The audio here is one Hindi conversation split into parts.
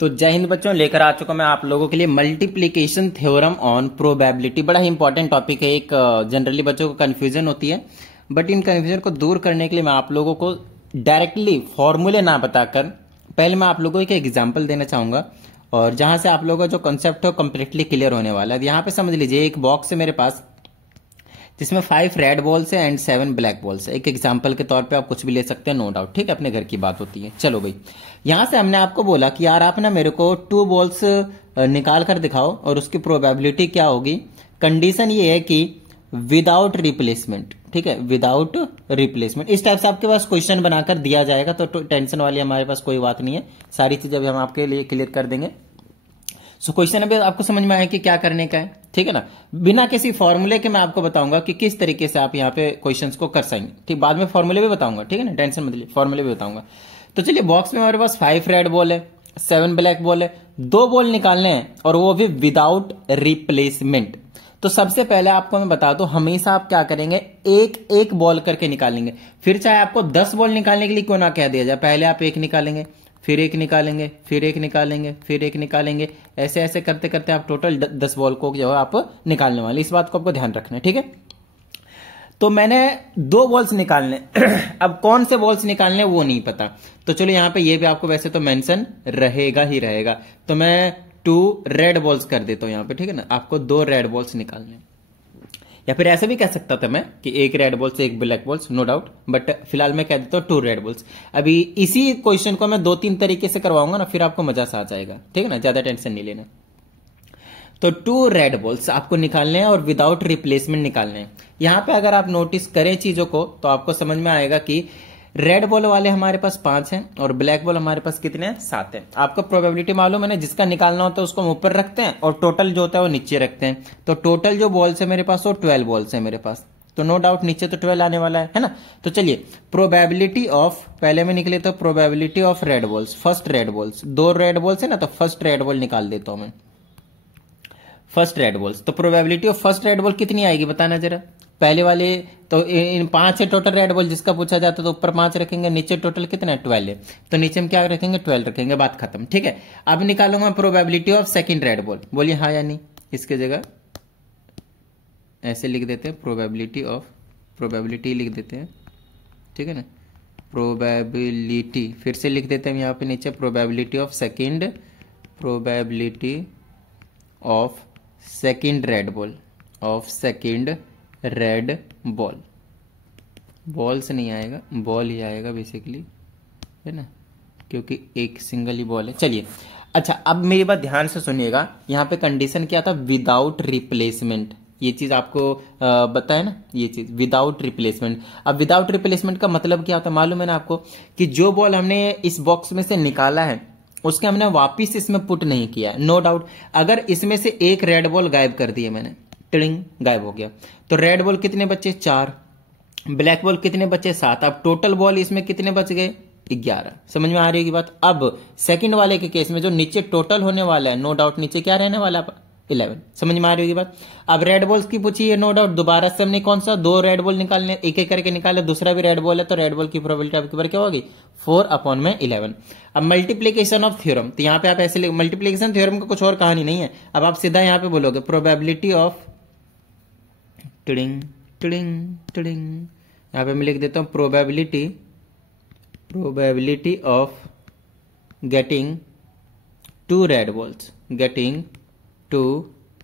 तो जय हिंद बच्चों, लेकर आ चुका मैं आप लोगों के लिए मल्टीप्लिकेशन थ्योरम ऑन प्रोबेबिलिटी। बड़ा ही इंपॉर्टेंट टॉपिक है। एक जनरली बच्चों को कंफ्यूजन होती है, बट इन कंफ्यूजन को दूर करने के लिए मैं आप लोगों को डायरेक्टली फॉर्मूले ना बताकर पहले मैं आप लोगों को एक एग्जाम्पल देना चाहूंगा, और जहां से आप लोगों का जो कंसेप्ट है वो कंप्लीटली क्लियर होने वाला है। यहाँ पे समझ लीजिए एक बॉक्स है मेरे पास जिसमें 5 रेड बॉल्स है एंड 7 ब्लैक बॉल्स है। एक एग्जांपल के तौर पे आप कुछ भी ले सकते हैं, नो डाउट, ठीक है, अपने घर की बात होती है। चलो भाई, यहां से हमने आपको बोला कि यार आप ना मेरे को 2 बॉल्स निकाल कर दिखाओ और उसकी प्रोबेबिलिटी क्या होगी। कंडीशन ये है कि विदाउट रिप्लेसमेंट, ठीक है, विदाउट रिप्लेसमेंट। इस टाइप से आपके पास क्वेश्चन बनाकर दिया जाएगा, तो टेंशन वाली हमारे पास कोई बात नहीं है, सारी चीजें अभी हम आपके लिए क्लियर कर देंगे। सो क्वेश्चन अभी आपको समझ में आया कि क्या करने का है, ठीक है ना। बिना किसी फॉर्मूले के मैं आपको बताऊंगा कि किस तरीके से आप यहाँ पे क्वेश्चंस को कर सकेंगे, ठीक। बाद में फॉर्मूले भी बताऊंगा, ठीक है ना, टेंशन मत लीजिए, फॉर्मूले भी बताऊंगा। तो चलिए, बॉक्स में हमारे पास 5 रेड बॉल है, 7 ब्लैक बॉल है, 2 बॉल निकालने हैं और वो भी विदाउट रिप्लेसमेंट। तो सबसे पहले आपको मैं बता दूं, हमेशा आप क्या करेंगे, एक एक बॉल करके निकालेंगे। फिर चाहे आपको 10 बॉल निकालने के लिए क्यों ना कह दिया जाए, पहले आप एक निकालेंगे, फिर एक निकालेंगे, फिर एक निकालेंगे, फिर एक निकालेंगे, ऐसे ऐसे करते करते आप टोटल 10 बॉल को जो है आप निकालने वाले। इस बात को आपको ध्यान रखना है, ठीक है। तो मैंने 2 बॉल्स निकालने अब कौन से बॉल्स निकालने वो नहीं पता, तो चलो यहाँ पे ये भी आपको वैसे तो मेंशन रहेगा ही रहेगा। तो मैं 2 रेड बॉल्स कर देता हूं यहाँ पे, ठीक है ना। आपको 2 रेड बॉल्स निकालने, या फिर ऐसे भी कह सकता था मैं कि एक रेड बॉल से एक black balls, no doubt, but फिलहाल मैं कह देता हूं 2 रेड बॉल्स। अभी इसी क्वेश्चन को मैं 2-3 तरीके से करवाऊंगा ना, फिर आपको मजा सा आ जाएगा, ठीक है ना, ज्यादा टेंशन नहीं लेना। तो 2 रेड बॉल्स आपको निकालने हैं और विदाउट रिप्लेसमेंट निकालने हैं। यहां पे अगर आप नोटिस करें चीजों को तो आपको समझ में आएगा कि रेड बॉल वाले हमारे पास 5 हैं और ब्लैक बॉल हमारे पास कितने हैं, 7 हैं। आपको प्रोबेबिलिटी मालूम है ना, जिसका निकालना होता है उसको हम ऊपर रखते हैं और टोटल जो होता है वो नीचे रखते हैं। तो टोटल जो बॉल्स है मेरे पास वो 12 बॉल्स है मेरे पास, तो नो डाउट नीचे तो 12 आने वाला है ना। तो चलिए, प्रोबेबिलिटी ऑफ, पहले में निकले तो probability of red balls, first red balls, 2 red balls है ना, तो फर्स्ट रेड बॉल निकाल देता हूं मैं, फर्स्ट रेड बॉल्स। तो probability of first red ball कितनी आएगी बताना जरा। पहले वाले तो इन 5 है टोटल रेड बॉल, जिसका पूछा जाता है तो ऊपर 5 रखेंगे, नीचे टोटल कितना है, 12 है, तो नीचे हम क्या रखेंगे, 12 रखेंगे, बात खत्म, ठीक है। अब निकालूंगा probability of second red ball, बोलिए हाँ या नहीं। इसके जगह ऐसे लिख देते हैं, प्रोबेबिलिटी ऑफ, प्रोबेबिलिटी लिख देते हैं, ठीक है ना, प्रोबेबिलिटी, फिर से लिख देते हैं यहाँ पे नीचे probability of second, probability of second red ball, of second red ball, ball से नहीं आएगा, बॉल ही आएगा बेसिकली, है ना, क्योंकि एक सिंगल ही बॉल है। चलिए, अच्छा अब मेरी बात ध्यान से सुनिएगा, यहाँ पे कंडीशन क्या था, विदाउट रिप्लेसमेंट। ये चीज आपको बताया ना, ये चीज विदाउट रिप्लेसमेंट। अब विदाउट रिप्लेसमेंट का मतलब क्या होता है मालूम है ना आपको, कि जो बॉल हमने इस बॉक्स में से निकाला है उसके हमने वापिस इसमें पुट नहीं किया है, नो डाउट। अगर इसमें से एक रेड बॉल गायब कर दिए मैंने, टिड़िंग, गायब हो गया, तो रेड बॉल कितने बचे, 4, ब्लैक बॉल कितने बचे, 7। अब टोटल बॉल इसमें कितने बच गए, 11। समझ में आ रही होगी बात। अब सेकंड वाले के केस में जो नीचे टोटल होने वाला है, नो डाउट नीचे क्या रहने वाला है, 11। समझ में आ रही होगी बात। अब रेड बॉल्स की पूछी है, नो डाउट दोबारा से हमने कौन सा 2 रेड बॉल निकालने, एक एक करके निकाले, दूसरा भी रेड बॉल है, तो रेड बॉल की प्रोबेबिलिटी आपके ऊपर क्या होगी, 4/11। अब मल्टीप्लीकेशन ऑफ थ्योरम, तो यहाँ पे आप ऐसे मल्टीप्लीकेशन थ्योरम का कुछ और कहानी नहीं है। अब आप सीधा यहाँ पे बोलोगे probability of, tiding tiding tiding, यहाँ पे मैं लिख देता हूं probability, probability of getting 2 red balls, getting 2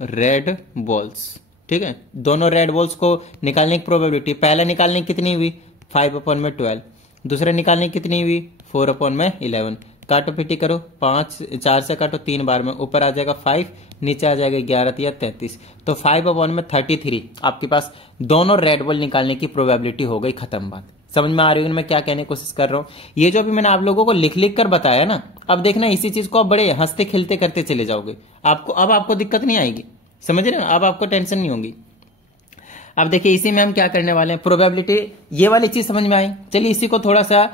red balls, ठीक है। दोनों रेड बॉल्स को निकालने की प्रोबेबिलिटी, पहला निकालने की कितनी हुई, 5/12, दूसरा निकालने की कितनी हुई, 4/11। काटो पिटी करो, 4 से काटो 3 बार में, ऊपर आ जाएगा 5, नीचे आ जाएगा 11 या 33, तो 5/33 आपके पास दोनों रेड बॉल निकालने की प्रोबेबिलिटी हो गई, खत्म बात। समझ में आ रही होगी मैं क्या कहने की कोशिश कर रहा हूं। ये जो अभी मैंने आप लोगों को लिख लिख कर बताया ना, अब देखना इसी चीज को आप बड़े हंसते खिलते करते चले जाओगे, अब आपको दिक्कत नहीं आएगी, समझ रहे हो, अब आपको टेंशन नहीं होगी। अब देखिए इसी में हम क्या करने वाले हैं, प्रोबेबिलिटी, ये वाली चीज समझ में आई। चलिए इसी को थोड़ा सा,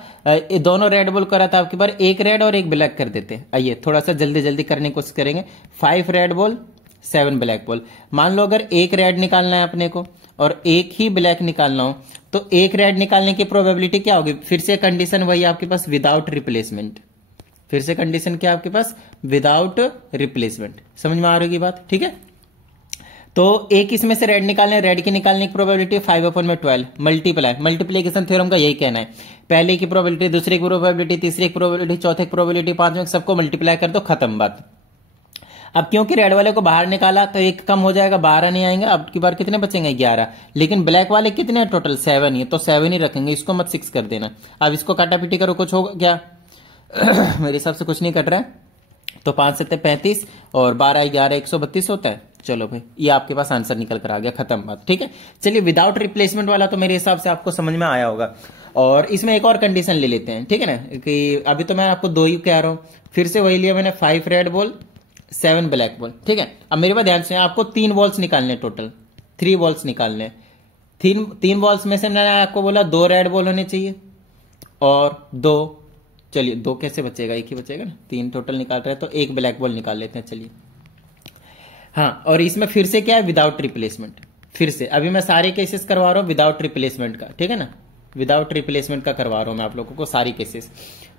दोनों रेड बॉल करा था आपके बार, एक रेड और एक ब्लैक कर देते हैं। आइए थोड़ा सा जल्दी जल्दी करने की कोशिश करेंगे। 5 रेड बॉल 7 ब्लैक बॉल। मान लो अगर एक रेड निकालना है अपने को और एक ही ब्लैक निकालना हो, तो एक रेड निकालने की प्रोबेबिलिटी क्या होगी, फिर से कंडीशन वही आपके पास, विदाउट रिप्लेसमेंट, फिर से कंडीशन क्या है आपके पास, विदाउट रिप्लेसमेंट। समझ में आ रही बात, ठीक है। तो एक इसमें से रेड निकालने, रेड की निकालने की प्रोबेबिलिटी 5/12 मल्टीप्लाई, मल्टीप्लीकेशन थ्योरम का यही कहना है, पहले की प्रोबेबिलिटी, दूसरे की प्रोबेबिलिटी, तीसरे की प्रोबेबिलिटी, चौथे की प्रोबेबिलिटी, पांचवें, सबको मल्टीप्लाई कर दो, खत्म बात। अब क्योंकि रेड वाले को बाहर निकाला तो एक कम हो जाएगा, 12 नहीं आएंगे, अब की बार कितने बचेंगे, 11। लेकिन ब्लैक वाले कितने हैं टोटल, 7 ही है, तो 7 ही रखेंगे, इसको मत 6 कर देना। अब इसको काटा पीटी करो, कुछ होगा क्या मेरे हिसाब से कुछ नहीं कट रहा है। तो 5 7 35 और 12 11 132 होता है। चलो भाई, ये आपके पास आंसर निकल कर आ गया, खत्म बात, ठीक है। चलिए विदाउट रिप्लेसमेंट वाला तो मेरे हिसाब से आपको समझ में आया होगा। और इसमें एक और कंडीशन ले लेते हैं, ठीक है ना, कि अभी तो मैं आपको 2 ही कह रहा हूं, फिर से वही लिया मैंने, 5 रेड बॉल 7 ब्लैक बॉल, ठीक है। अब मेरे पास ध्यान से, आपको 3 बॉल्स निकालने, टोटल 3 बॉल्स निकालने। 3 बॉल्स में से मैंने आपको बोला 2 रेड बॉल होने चाहिए और 2, चलिए 2 कैसे बचेगा, एक ही बचेगा ना, 3 टोटल निकाल रहे हैं, तो 1 ब्लैक बॉल निकाल लेते हैं, चलिए। हाँ, और इसमें फिर से क्या है, विदाउट रिप्लेसमेंट। फिर से अभी मैं सारे केसेस करवा रहा हूं विदाउट रिप्लेसमेंट का, ठीक है ना, विदाउट रिप्लेसमेंट का करवा रहा हूं मैं आप लोगों को सारी केसेस।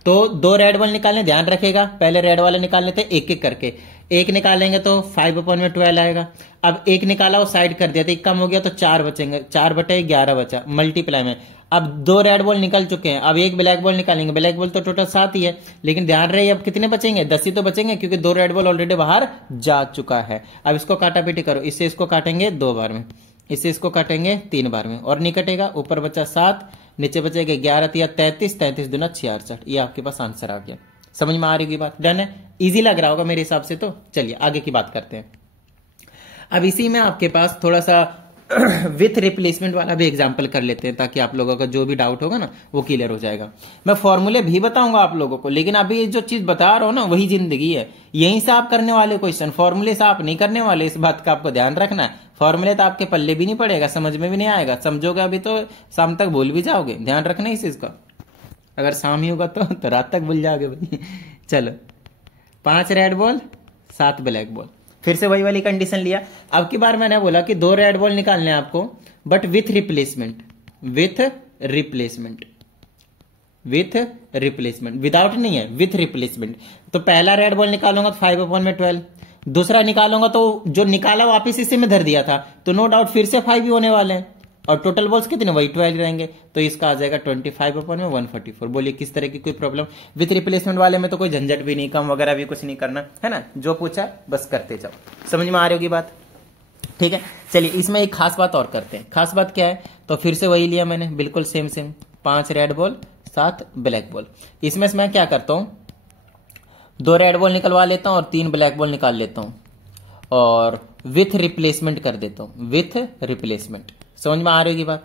तो 2 रेड बॉल निकालने, ध्यान रखेगा, पहले रेड वाले निकाल लेते हैं एक एक करके। एक निकालेंगे तो 5/12 आएगा। अब एक निकाला वो साइड कर दिया तो एक कम हो गया, तो 4 बचेंगे, 4/11 बचा मल्टीप्लाई में। अब 2 रेड बॉल निकल चुके हैं, अब 1 ब्लैक बॉल निकालेंगे, ब्लैक बॉल तो टोटल 7 ही है, लेकिन ध्यान रहे अब कितने बचेंगे, 10 ही तो बचेंगे, क्योंकि 2 रेड बॉल ऑलरेडी बाहर जा चुका है। अब इसको काटा पीटी करो, इससे इसको काटेंगे 2 बार में, इससे इसको काटेंगे 3 बार में, और नहीं कटेगा, ऊपर बचा 7, नीचे बचेगा 11 या 33, 33 दूना 66। ये आपके पास आंसर आ गया। समझ में आ रही है बात, डन है, इजी लग रहा होगा मेरे हिसाब से। तो चलिए आगे की बात करते हैं। अब इसी में आपके पास थोड़ा सा विथ रिप्लेसमेंट वाला भी एग्जांपल कर लेते हैं, ताकि आप लोगों का जो भी डाउट होगा ना वो क्लियर हो जाएगा। मैं फॉर्मूले भी बताऊंगा आप लोगों को, लेकिन अभी जो चीज बता रहा हूं ना वही जिंदगी है, यहीं से आप करने वाले क्वेश्चन, फॉर्मूले से आप नहीं करने वाले, इस बात का आपको ध्यान रखना है। फॉर्मूले तो आपके पल्ले भी नहीं पड़ेगा, समझ में भी नहीं आएगा, समझोगे अभी तो शाम तक भूल भी जाओगे, ध्यान रखना इस चीज का। अगर शाम ही होगा तो रात तक भूल जाओगे भाई। चलो, 5 रेड बॉल 7 ब्लैक बॉल, फिर से वही वाली कंडीशन लिया। अब की बार मैंने बोला कि 2 रेड बॉल निकालने हैं आपको, but with replacement, with replacement, with replacement, without नहीं है, विथ रिप्लेसमेंट। तो पहला रेड बॉल निकालूंगा तो 5/12, दूसरा निकालूंगा तो जो निकाला वापिस इसी में धर दिया था, तो नो डाउट फिर से 5 ही होने वाले हैं, और टोटल बॉल्स कितने, वही 12 रहेंगे, तो इसका आ जाएगा 25/144। बोलिए किस तरह की कोई प्रॉब्लम। विथ रिप्लेसमेंट वाले में तो कोई झंझट भी नहीं, कम वगैरह भी कुछ नहीं करना है ना, जो पूछा बस करते जाओ। समझ में आ रही होगी बात, ठीक है। चलिए इसमें एक खास बात और करते हैं। खास बात क्या है, तो फिर से वही लिया मैंने, बिल्कुल same 5 red ball 7 black ball. इसमें मैं क्या करता हूं, 2 रेड बॉल निकलवा लेता हूं और 3 ब्लैक बॉल निकाल लेता हूं, और विथ रिप्लेसमेंट कर देता हूं, विथ रिप्लेसमेंट। समझ में आ रही होगी बात,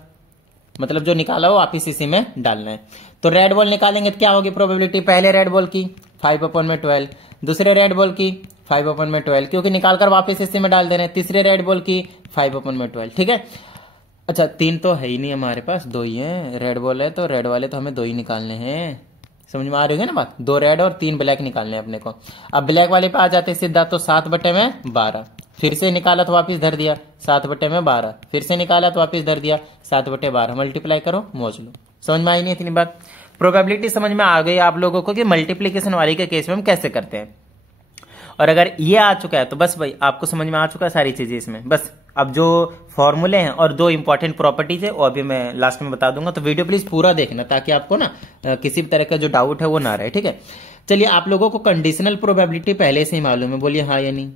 मतलब जो निकाला हो वापिस इसी में डालना है। तो रेड बॉल निकालेंगे तो क्या होगी प्रोबेबिलिटी, पहले रेड बॉल की 5/12, दूसरे रेड बॉल की 5/12, क्योंकि निकालकर वापस इसी में डाल दे रहे हैं, तीसरे रेड बॉल की 5/12, ठीक है। अच्छा 3 तो है ही नहीं हमारे पास, 2 ही है, रेड बॉल है तो रेड वाले तो हमें 2 ही निकालने हैं। समझ में आ रही है ना बात, 2 रेड और 3 ब्लैक निकालने हैं अपने को। अब ब्लैक वाले पे आ जाते सीधा, तो 7/12, फिर से निकाला तो वापिस धर दिया 7/12, फिर से निकाला तो वापिस धर दिया 7/12, मल्टीप्लाई करो मोज लो। समझ में आई नहीं इतनी बात, प्रोबेबिलिटी समझ में आ गई आप लोगों को कि मल्टीप्लीकेशन वाले के केस में हम कैसे करते हैं। और अगर ये आ चुका है तो बस भाई आपको समझ में आ चुका है सारी चीजें इसमें। बस अब जो फॉर्मूले हैं और 2 इंपॉर्टेंट प्रॉपर्टीज है वो अभी मैं लास्ट में बता दूंगा, तो वीडियो प्लीज पूरा देखना, ताकि आपको ना किसी भी तरह का जो डाउट है वो ना रहे, ठीक है। चलिए आप लोगों को कंडीशनल प्रोबेबिलिटी पहले से ही मालूम है, बोलिए हाँ या नहीं।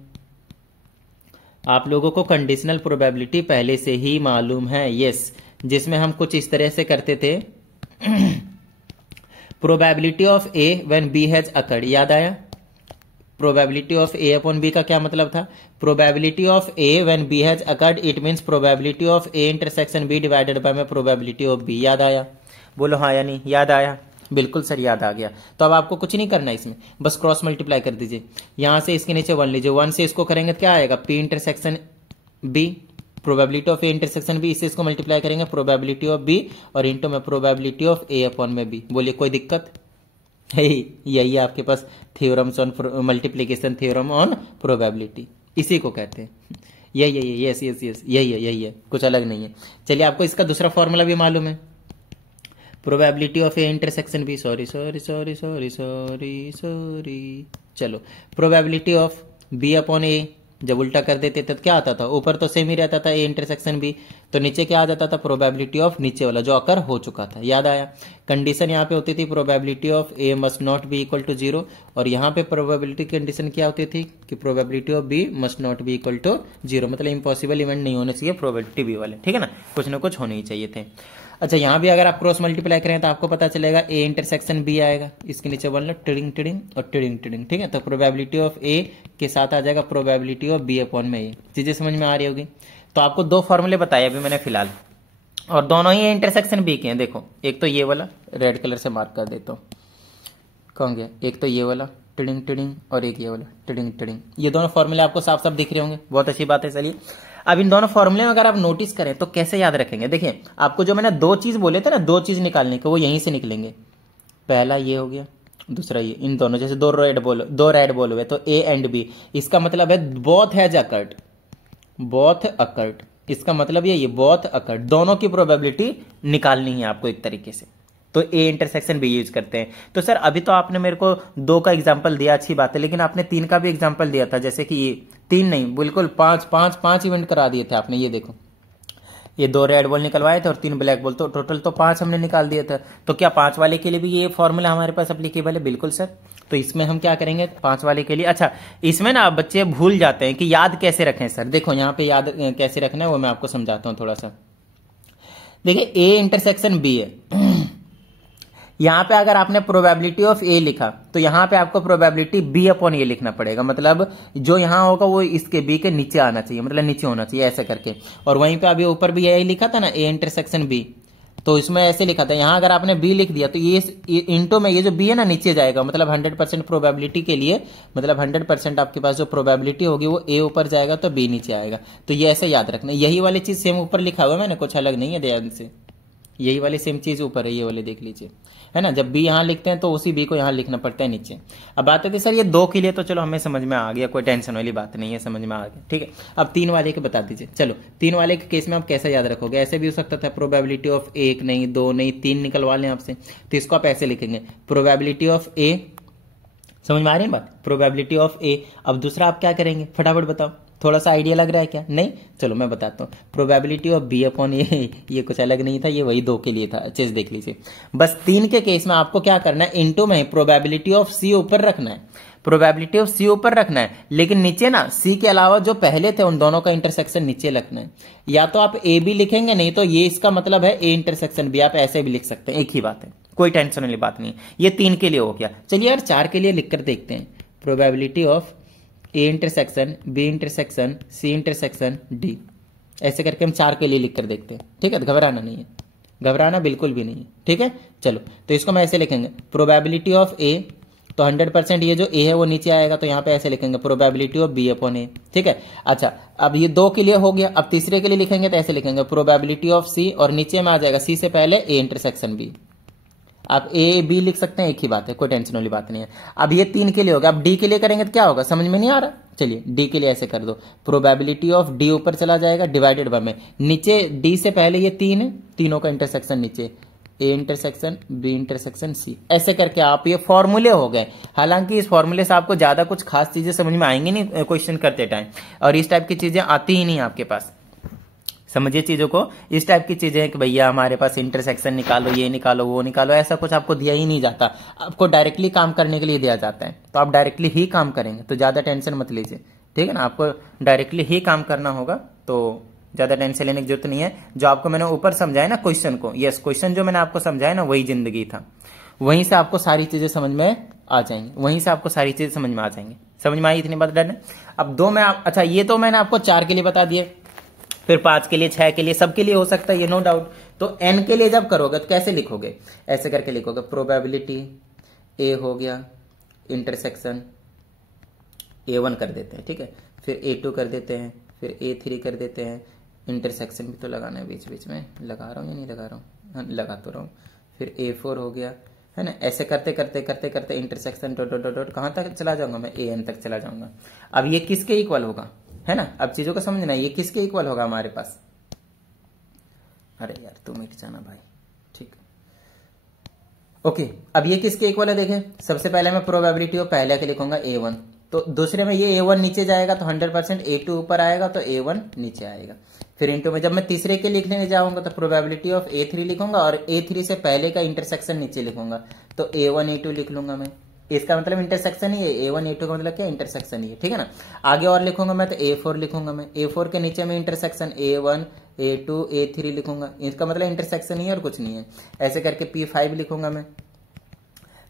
आप लोगों को कंडीशनल प्रोबेबिलिटी पहले से ही मालूम है, यस, जिसमें हम कुछ इस तरह से करते थे। Probability of A when B has occurred, याद आया। Probability of A upon B का क्या मतलब था, probability of A when B has occurred, it means probability of A intersection B divided by probability of B. याद आया, बोलो हाँ या नहीं, याद आया, बिल्कुल सर याद आ गया। तो अब आपको कुछ नहीं करना इसमें, बस क्रॉस मल्टीप्लाई कर दीजिए, यहां से इसके नीचे 1 लीजिए, 1 से इसको करेंगे तो क्या आएगा, P intersection B, probability of A intersection B, इससे इसको मल्टीप्लाई करेंगे प्रोबेबिलिटी ऑफ बी, और इंटू में प्रोबेबिलिटी ऑफ ए अपॉन में बी। बोलिए कोई दिक्कत है, यही है आपके पास theorems on multiplication, theorem on probability, इसी को कहते हैं। यही यस यस यस, यही है, कुछ अलग नहीं है। चलिए आपको इसका दूसरा फॉर्मूला भी मालूम है, probability of A intersection B, sorry sorry sorry sorry sorry sorry, चलो probability of B upon A, जब उल्टा कर देते तो क्या आता था, ऊपर तो सेम ही रहता था ए इंटरसेक्शन बी, तो नीचे क्या आ जाता था, प्रोबेबिलिटी ऑफ नीचे वाला जो अकर हो चुका था, याद आया। कंडीशन यहाँ पे होती थी probability of A must not be equal to 0, और यहाँ पे प्रोबेबिलिटी कंडीशन क्या होती थी कि probability of B must not be equal to 0, मतलब इम्पॉसिबल इवेंट नहीं होने चाहिए प्रोबेबिलिटी बी वाले, ठीक है ना, कुछ ना कुछ होने ही चाहिए थे। अच्छा, यहाँ भी अगर आप क्रॉस मल्टीप्लाई करें तो आपको पता चलेगा ए इंटरसेक्शन बी आएगा, इसके नीचे बोलना टिडिंग टिडिंग और टिडिंग टिडिंग, ठीक है। तो प्रोबेबिलिटी ऑफ ए के साथ आ जाएगा प्रोबेबिलिटी ऑफ बी अपॉन में ए, चीजें समझ में आ रही होगी। तो आपको दो फॉर्मूले बताए अभी मैंने फिलहाल, और दोनों ही इंटरसेक्शन बी के हैं। देखो, एक तो ये वाला रेड कलर से मार्क कर देता हूँ, कौन गया, एक तो ये वाला टिडिंग टिडिंग और एक ये वाला टिडिंग टिडिंग, ये दोनों फॉर्मूले आपको साफ साफ दिख रहे होंगे, बहुत अच्छी बात है। चलिए अब इन दोनों फॉर्मूले में अगर आप नोटिस करें तो कैसे याद रखेंगे, देखिए आपको जो मैंने दो चीज बोले थे ना, दो चीज निकालने के, वो यहीं से निकलेंगे। पहला ये हो गया, दूसरा ये, इन दोनों जैसे दो रेड बॉल हुए तो ए एंड बी, इसका मतलब है both has occurred, both occurred, इसका मतलब ये बोथ अकर्ड, दोनों की प्रोबेबिलिटी निकालनी है आपको एक तरीके से, तो ए इंटरसेक्शन बी यूज करते हैं। तो सर अभी तो आपने मेरे को दो का एग्जांपल दिया, अच्छी बात है, लेकिन आपने तीन का भी एग्जांपल दिया था, जैसे कि ये तीन नहीं बिल्कुल पांच इवेंट करा दिए थे आपने। ये देखो, ये दो रेड बॉल निकलवाए थे और तीन ब्लैक बॉल, तो टोटल तो 5 हमने निकाल दिए थे। तो क्या 5 वाले के लिए भी ये फॉर्मूला हमारे पास एप्लीकेबल है? बिल्कुल सर। तो इसमें हम क्या करेंगे 5 वाले के लिए। अच्छा, इसमें ना बच्चे भूल जाते हैं कि याद कैसे रखें सर। देखो यहाँ पे याद कैसे रखना है वो मैं आपको समझाता हूँ थोड़ा सा। देखिए ए इंटरसेक्शन बी है, यहां पे अगर आपने प्रोबेबिलिटी ऑफ ए लिखा तो यहां पे आपको प्रोबेबिलिटी बी अपॉन ए लिखना पड़ेगा, मतलब जो यहां होगा वो इसके बी के नीचे आना चाहिए, मतलब नीचे होना चाहिए ऐसे करके। और वहीं पे अभी ऊपर भी यही लिखा था ना ए इंटरसेक्शन बी, तो इसमें ऐसे लिखा था। यहां अगर आपने बी लिख दिया तो ये इंटो में ये जो बी है ना नीचे जाएगा, मतलब 100% प्रोबेबिलिटी के लिए, मतलब 100% आपके पास जो प्रोबेबिलिटी होगी वो ए ऊपर जाएगा तो बी नीचे आएगा। तो ये ऐसे याद रखना, यही वाली चीज सेम ऊपर लिखा हुआ है मैंने, कुछ अलग नहीं है, ध्यान से यही वाली सेम चीज ऊपर है, ये वाले देख लीजिए, है ना। जब बी यहां लिखते हैं तो उसी बी को यहां लिखना पड़ता है नीचे। अब बात है सर ये दो के लिए तो चलो हमें समझ में आ गया, कोई टेंशन वाली बात नहीं है, समझ में आ गया, ठीक है। अब 3 वाले के बता दीजिए। चलो 3 वाले के केस में आप कैसे याद रखोगे? ऐसे भी हो सकता था, प्रोबेबिलिटी ऑफ 1 नहीं 2 नहीं 3 निकलवा लें आपसे, तो इसको आप ऐसे लिखेंगे प्रोबेबिलिटी ऑफ ए, समझ में आ रही है बात, प्रोबेबिलिटी ऑफ ए। अब दूसरा आप क्या करेंगे फटाफट बताओ, थोड़ा सा आइडिया लग रहा है क्या? नहीं, चलो मैं बताता हूँ। प्रोबेबिलिटी ऑफ बी अपॉन ये कुछ अलग नहीं था, ये वही 2 के लिए था, अच्छे से देख लीजिए। बस 3 के केस में आपको क्या करना है, इनटू में प्रोबेबिलिटी ऑफ सी ऊपर रखना है, प्रोबेबिलिटी ऑफ सी ऊपर रखना है, लेकिन नीचे ना सी के अलावा जो पहले थे उन दोनों का इंटरसेक्शन नीचे रखना है। या तो आप ए बी लिखेंगे, नहीं तो ये इसका मतलब है ए इंटरसेक्शन बी, आप ऐसे भी लिख सकते हैं, एक ही बात है, कोई टेंशन वाली बात नहीं। ये 3 के लिए हो गया। चलिए यार 4 के लिए लिखकर देखते हैं। Probability of A intersection B intersection C intersection D, ऐसे करके हम 4 के लिए लिख कर देखते हैं, ठीक है। घबराना नहीं है, घबराना बिल्कुल भी नहीं है, ठीक है। चलो तो इसको मैं ऐसे लिखेंगे, प्रोबेबिलिटी ऑफ ए, तो 100% ये जो ए है वो नीचे आएगा, तो यहाँ पे ऐसे लिखेंगे प्रोबेबिलिटी ऑफ बी अपॉन ए, ठीक है। अच्छा, अब ये 2 के लिए हो गया। अब तीसरे के लिए लिखेंगे तो ऐसे लिखेंगे प्रोबेबिलिटी ऑफ सी, और नीचे में आ जाएगा सी से पहले ए इंटरसेक्शन बी। आप ए बी लिख सकते हैं, एक ही बात है, कोई टेंशन वाली बात नहीं है। अब ये 3 के लिए होगा, अब डी के लिए करेंगे तो क्या होगा, समझ में नहीं आ रहा? चलिए डी के लिए ऐसे कर दो, प्रोबेबिलिटी ऑफ डी ऊपर चला जाएगा डिवाइडेड बाय में, नीचे डी से पहले ये 3 है, तीनों का इंटरसेक्शन नीचे, A intersection B intersection C, ऐसे करके आप ये फॉर्मूले हो गए। हालांकि इस फॉर्मूले से आपको ज्यादा कुछ खास चीजें समझ में आएंगी नहीं क्वेश्चन करते टाइम, और इस टाइप की चीजें आती ही नहीं आपके पास। समझिए चीजों को, इस टाइप की चीजें हैं कि भैया हमारे पास इंटरसेक्शन निकालो, ये निकालो, वो निकालो, ऐसा कुछ आपको दिया ही नहीं जाता। आपको डायरेक्टली काम करने के लिए दिया जाता है, तो आप डायरेक्टली ही काम करेंगे, तो ज्यादा टेंशन मत लीजिए, ठीक है ना। आपको डायरेक्टली ही काम करना होगा, तो ज्यादा टेंशन लेने की जरूरत नहीं है। जो आपको मैंने ऊपर समझाया ना क्वेश्चन को, यस क्वेश्चन जो मैंने आपको समझाया ना वही जिंदगी था, वहीं से आपको सारी चीजें समझ में आ जाएंगी, वहीं से आपको सारी चीजें समझ में आ जाएंगी। समझ में आई इतनी बात डर? अब 2 में अच्छा ये तो मैंने आपको 4 के लिए बता दिए, फिर 5 के लिए, 6 के लिए, सबके लिए हो सकता है ये, नो डाउट। तो n के लिए जब करोगे तो कैसे लिखोगे, ऐसे करके लिखोगे, प्रोबेबिलिटी ए हो गया इंटरसेक्शन A1 कर देते हैं, ठीक है, फिर A2 कर देते हैं, फिर A3 कर देते हैं, इंटरसेक्शन भी तो लगाना है बीच बीच में, लगा रहा हूँ या नहीं लगा रहा हूँ? हाँ, लगा तो रहा हूँ। फिर A4 हो गया, है ना। ऐसे करते करते करते करते इंटरसेक्शन डॉट डॉट डॉट कहां तक चला जाऊंगा मैं, AN तक चला जाऊंगा। अब ये किसके इक्वल होगा, है ना। अब चीजों को समझना, ये किसके इक्वल होगा हमारे पास? अरे यार तुम मिट जाना भाई, ठीक। ओके, अब ये किसके इक्वल है देखें। सबसे पहले मैं प्रोबेबिलिटी ऑफ पहले के लिखूंगा A1, तो दूसरे में ये A1 नीचे जाएगा तो 100% A2 ऊपर आएगा तो A1 नीचे आएगा। फिर इंटू में जब मैं तीसरे के लिखने जाऊंगा तो प्रोबेबिलिटी ऑफ A3 लिखूंगा और A3 से पहले का इंटरसेक्शन नीचे लिखूंगा तो A1 A2 लिख लूंगा मैं। इसका मतलब इंटरसेक्शन ही है, A1 A2 का मतलब क्या, इंटरसेक्शन ही है, ठीक है ना। आगे और लिखूंगा मैं तो A4 लिखूंगा मैं। A4 के नीचे में इंटरसेक्शन A1 A2 A3 लिखूंगा, इसका मतलब इंटरसेक्शन ही है और कुछ नहीं है। ऐसे करके P5 लिखूंगा मैं,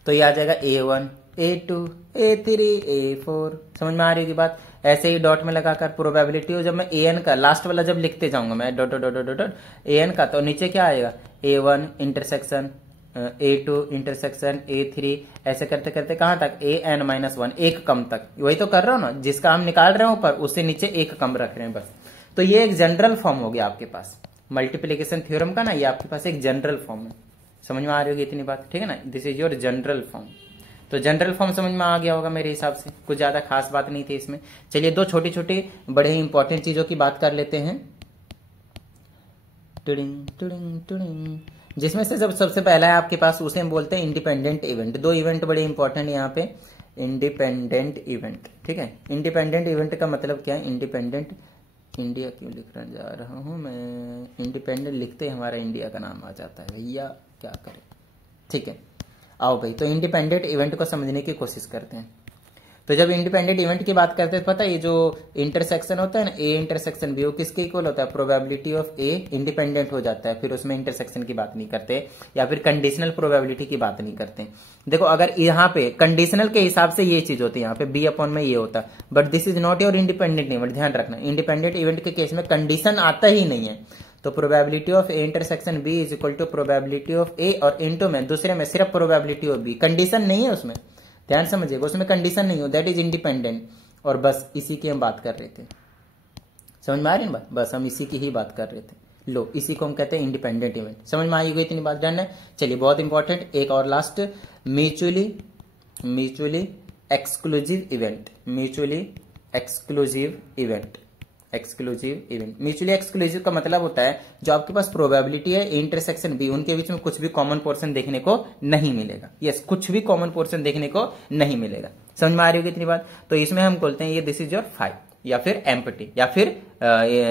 तो ये आ जाएगा A1 A2 A3 A4। समझ में आ रही होगी बात। ऐसे ही डॉट में लगाकर प्रोबेबिलिटी हो, जब मैं AN का लास्ट वाला जब लिखते जाऊंगा मैं dot dot dot dot AN का, तो नीचे क्या आएगा A1 intersection A2 intersection A3, ऐसे करते करते कहां तक AN-1, एक कम तक। वही तो कर रहा हूं ना, जिसका हम निकाल रहे हैं ऊपर उससे नीचे एक कम रख रहे हैं बस। तो ये एक जनरल फॉर्म हो गया आपके पास मल्टीप्लीकेशन थ्योरम का ना, ये आपके पास एक जनरल फॉर्म है। समझ में आ रही होगी इतनी बात, ठीक है ना। This is your general form. तो जनरल फॉर्म समझ में आ गया होगा मेरे हिसाब से, कुछ ज्यादा खास बात नहीं थी इसमें। चलिए दो छोटी छोटी बड़े ही इंपॉर्टेंट चीजों की बात कर लेते हैं, टुडिंग टुडिंग टुडिंग, जिसमें से जब सबसे पहला है आपके पास उसे हम बोलते हैं इंडिपेंडेंट इवेंट। दो इवेंट बड़े इंपॉर्टेंट यहाँ पे, इंडिपेंडेंट इवेंट, ठीक है। इंडिपेंडेंट इवेंट का मतलब क्या है, इंडिपेंडेंट, इंडिया क्यों लिखने जा रहा हूं मैं, इंडिपेंडेंट लिखते ही हमारा इंडिया का नाम आ जाता है भैया, क्या करें, ठीक है। आओ भाई, तो इंडिपेंडेंट इवेंट को समझने की कोशिश करते हैं। तो जब इंडिपेंडेंट इवेंट की बात करते हैं, पता है ये जो इंटरसेक्शन होता है ना, ए इंटरसेक्शन बी, वो किसके इक्वल होता है, प्रोबेबिलिटी ऑफ ए इंडिपेंडेंट हो जाता है, फिर उसमें इंटरसेक्शन की बात नहीं करते, या फिर कंडीशनल प्रोबेबिलिटी की बात नहीं करते। देखो अगर यहाँ पे कंडीशनल के हिसाब से ये चीज होती है, यहाँ पे बी अपॉन में ये होता है, but this is not your independent event, ध्यान रखना। इंडिपेंडेंट इवेंट के केस में कंडीशन आता ही नहीं है, तो probability of A intersection B is equal to probability of A, और इनटू में दूसरे में सिर्फ प्रोबेबिलिटी ऑफ बी, कंडीशन नहीं है उसमें, ध्यान समझिएगा, उसमें कंडीशन नहीं हो, दैट इज इंडिपेंडेंट। और बस इसी की हम बात कर रहे थे, समझ में आ रही है बात, बस हम इसी की ही बात कर रहे थे। लो, इसी को हम कहते हैं इंडिपेंडेंट इवेंट। समझ में आई गई इतनी बात, डन है। चलिए बहुत इंपॉर्टेंट एक और last, mutually exclusive event, mutually exclusive event, exclusive event. Mutually exclusive का मतलब होता है जो आपके पास प्रोबेबिलिटी है इंटरसेक्शन बी, उनके बीच में कुछ भी कॉमन पोर्शन देखने को नहीं मिलेगा। यस, कुछ भी कॉमन पोर्शन देखने को नहीं मिलेगा। समझ में आ रही होगी इतनी बात। तो इसमें हम बोलते हैं ये दिस इज योर 5, या फिर एम्प्टी, या फिर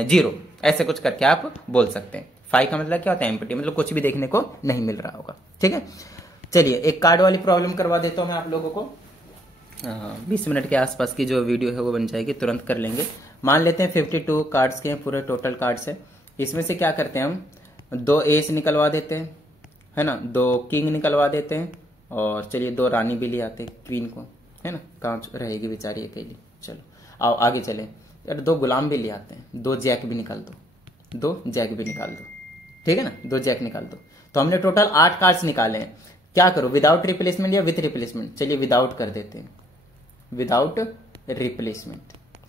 0, ऐसे कुछ करके आप बोल सकते हैं। 5 का मतलब क्या होता है, एम्प्टी, मतलब कुछ भी देखने को नहीं मिल रहा होगा, ठीक है। चलिए एक कार्ड वाली प्रॉब्लम करवा देता हूं मैं आप लोगों को, 20 मिनट के आसपास की जो वीडियो है वो बन जाएगी, तुरंत कर लेंगे। मान लेते हैं 52 कार्ड्स के पूरे टोटल कार्ड्स है, इसमें से क्या करते हैं हम, 2 एस निकलवा देते हैं, है ना, 2 किंग निकलवा देते हैं, और चलिए 2 रानी भी ले आते हैं, क्वीन को, है ना, कहाँ रहेगी बेचारी अकेली। चलो आओ आगे चले यार, 2 गुलाम भी ले आते हैं, 2 जैक भी निकाल दो, 2 जैक भी निकाल दो, ठीक है ना, 2 जैक निकाल दो। तो हमने टोटल 8 कार्ड्स निकाले हैं। क्या करो, विदाउट रिप्लेसमेंट या विथ रिप्लेसमेंट, चलिए विदाउट कर देते हैं, विदाउट रिप्लेसमेंट।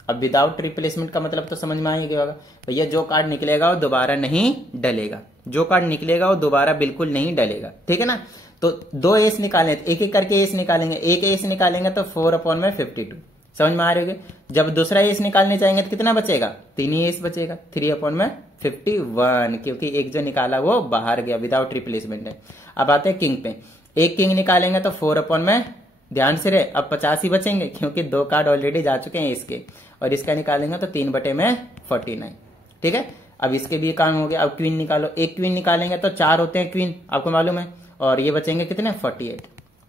अब विदाउट रिप्लेसमेंट का मतलब तो समझ में आ ही गया होगा भैया, जो कार्ड निकलेगा वो दोबारा नहीं डलेगा, जो कार्ड निकलेगा वो दोबारा बिल्कुल नहीं डलेगा, ठीक है ना। तो 2 एस निकालें, एक एक करके एस निकालेंगे, एक एस निकालेंगे तो 4/52, समझ में आ रही होगी। जब दूसरा एस निकालने जाएंगे तो कितना बचेगा, 3 ही एस बचेगा, 3/51, क्योंकि एक जो निकाला वो बाहर गया, विदाउट रिप्लेसमेंट है। अब आते हैं किंग पे, एक किंग निकालेंगे तो 4/, ध्यान से रहे, अब 50 ही बचेंगे क्योंकि 2 कार्ड ऑलरेडी जा चुके हैं इसके, और इसका निकालेंगे तो 3/49, ठीक है। अब इसके भी काम हो गया। अब क्वीन निकालो, एक क्वीन निकालेंगे तो 4 होते हैं क्वीन, आपको मालूम है, और ये बचेंगे कितने, 48।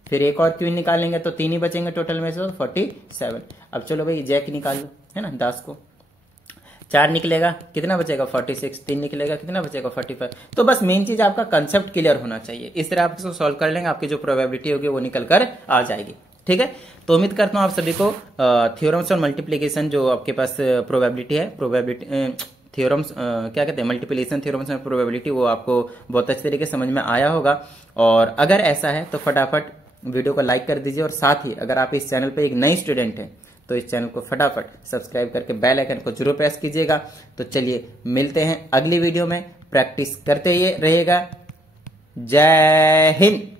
फिर एक और क्वीन निकालेंगे तो 3 ही बचेंगे टोटल में से, 47। अब चलो भाई जैक निकाल लो, है ना, 10 को 4 निकलेगा कितना बचेगा, 46, 3 निकलेगा कितना बचेगा, 45। तो बस मेन चीज आपका कंसेप्ट क्लियर होना चाहिए, इस तरह आप इसको सॉल्व कर लेंगे, आपकी जो प्रोबेबिलिटी होगी वो निकल कर आ जाएगी, ठीक है। तो उम्मीद करता हूं आप सभी को थ्योरम्स और मल्टीप्लीकेशन जो आपके पास प्रोबेबिलिटी है, प्रोबेबिलिटी थ्योरम्स क्या कहते हैं, मल्टीप्लिकेशन थ्योरम्स में प्रोबेबिलिटी, वो आपको बहुत अच्छे तरीके से समझ में आया होगा। और अगर ऐसा है तो फटाफट वीडियो को लाइक कर दीजिए, और साथ ही अगर आप इस चैनल पे एक नई स्टूडेंट हैं तो इस चैनल को फटाफट सब्सक्राइब करके बेल आइकन को जरूर प्रेस कीजिएगा। तो चलिए मिलते हैं अगली वीडियो में, प्रैक्टिस करते रहिएगा। जय हिंद।